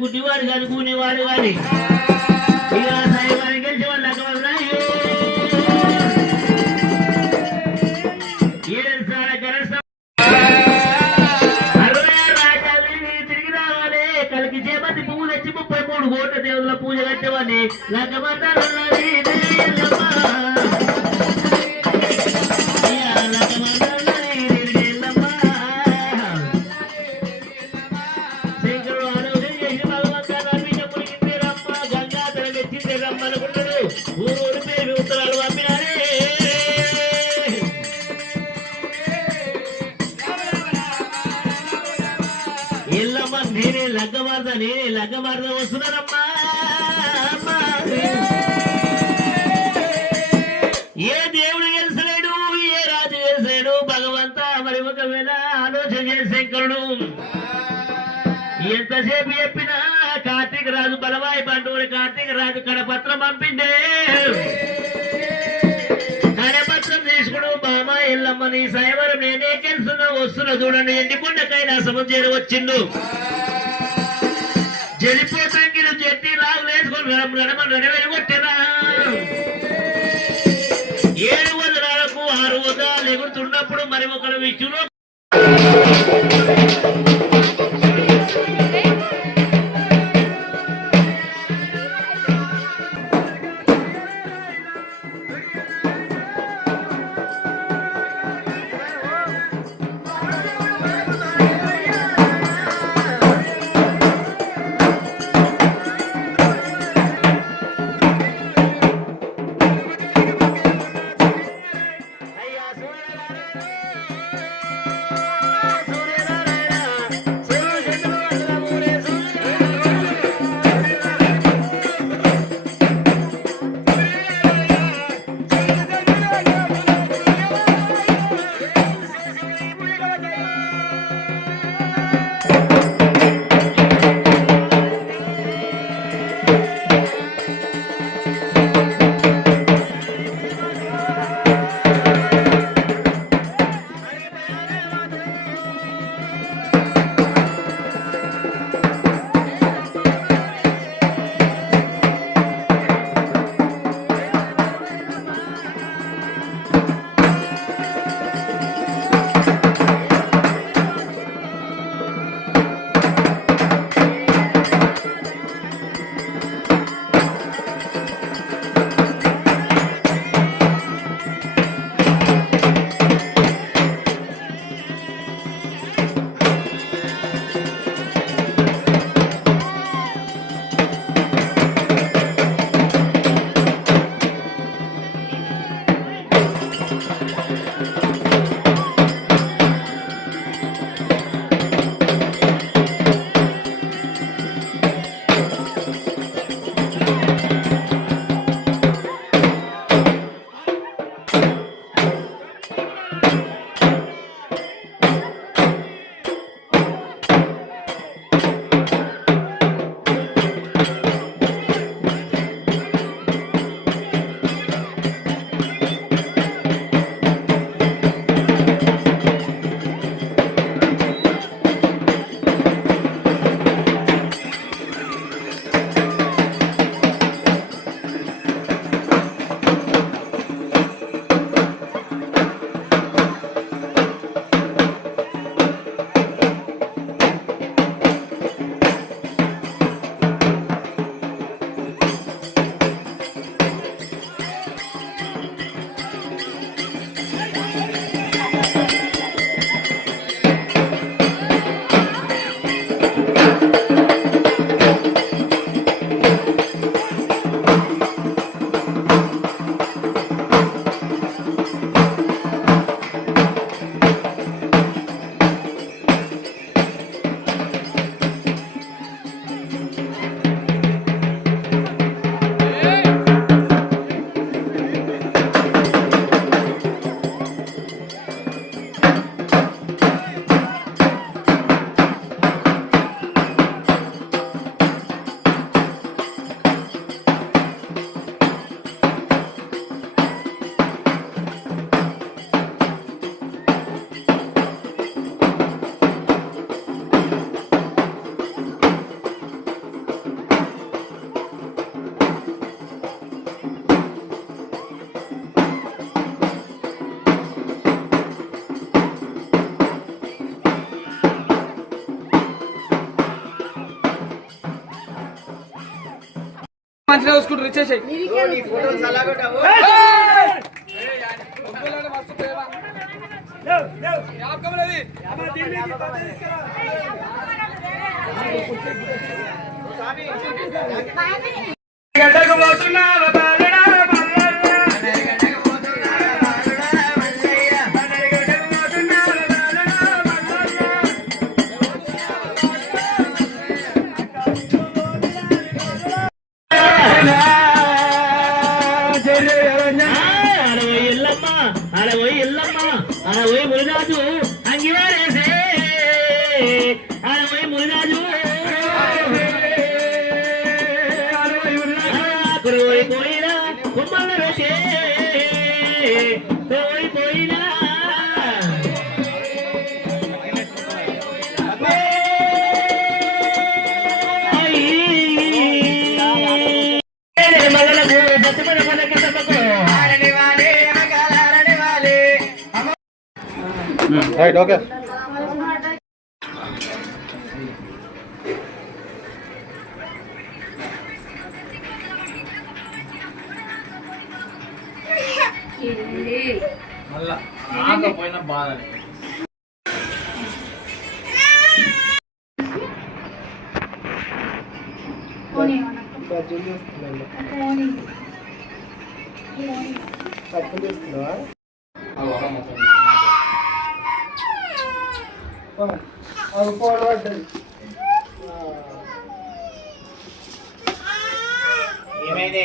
గుడ్డివాడు కనుక్కునేవాడు కానీ ఇక సైవాన్ని గెలిచి వాళ్ళు అక్కడ తిరిగి రావాలి కలికి చేపట్టి పువ్వు తెచ్చి 33 కోట్ల దేవుళ్ళ పూజ కట్టేవాడిని లగ్గమంటారు నేనే లగ్గమార్ద వస్తున్నానమ్మా. ఏ దేవుడు గెలిచలేడు, ఏ రాజు గెలిచలేడు భగవంతా. మరి ఒకవేళ ఆలోచన చేసే శంకరుడు ఎంతసేపు చెప్పినా కార్తీక రాజు బలవాయి బండూరి కార్తీక రాజు కడపత్రం పంపిండే. కడపత్రం తీసుకుడు బామా ఎల్లమ్మని సైవరం నేనే గెలుస్తున్నా వస్తున్నా చూడండి. ఎండికొండ కైలాసము చేరవచ్చిండు. చెడిపోతాంగిలు చెట్టి లాగు వేసుకొని కొట్టినా 7 వదనాలకు 6 వదనాలు ఎగురుతున్నప్పుడు మరి ఒకరి విషయంలో మంచిగా చూసుకుంటారు ఇచ్చేసాయి అరవై మునిరాజు అంగివారేసే అరవై మునిరాజు కురవై పోయినా కుమ్మల పెట్టే తోయి పోయినా మగలకు సత్యమైన పదక సభకు రైట్ ఓకే మళ్ళా ఆగపోయిన బాధ ఏమైంది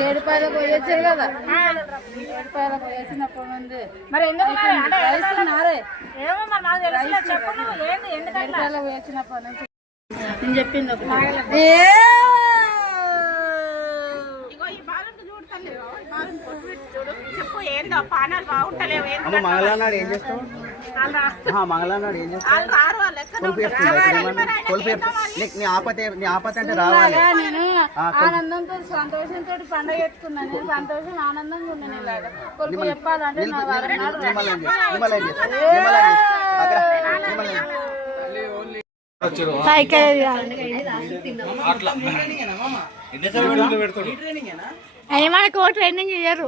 ఏడుపాయలకు పోయొచ్చారు కదా ఏడుపాయలకు పోయేసినప్పటి నుండి మరి ఎందుకు ఏమో మరి నాకు తెలుసు చెప్పను ఏంది ఎందుకంటే పోయొచ్చినప్పటి నుంచి నేను చెప్పింది మంగళనాడు ఏం చేస్తావు మంగళనాడు ఏం చేస్తావు నీ ఆపత అంటే రావాలి నేను ఆనందంతో సంతోషంతో పండుగ ఎత్తుకున్నాను నేను సంతోషం ఆనందంగా ఉన్నాను ఇలాగా కొడుకు చెప్పాలంటే మనకు ట్రైనింగ్ చేయరు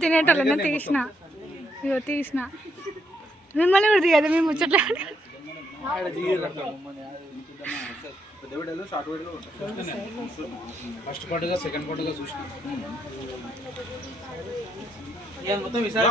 తినేటోళ్ళ తీసిన తీసిన మిమ్మల్ని కూడా తీయదు మేము ముచ్చట్లే ఫస్ట్ పాటుగా సెకండ్ పాటుగా చూసిన మొత్తం విశాఖ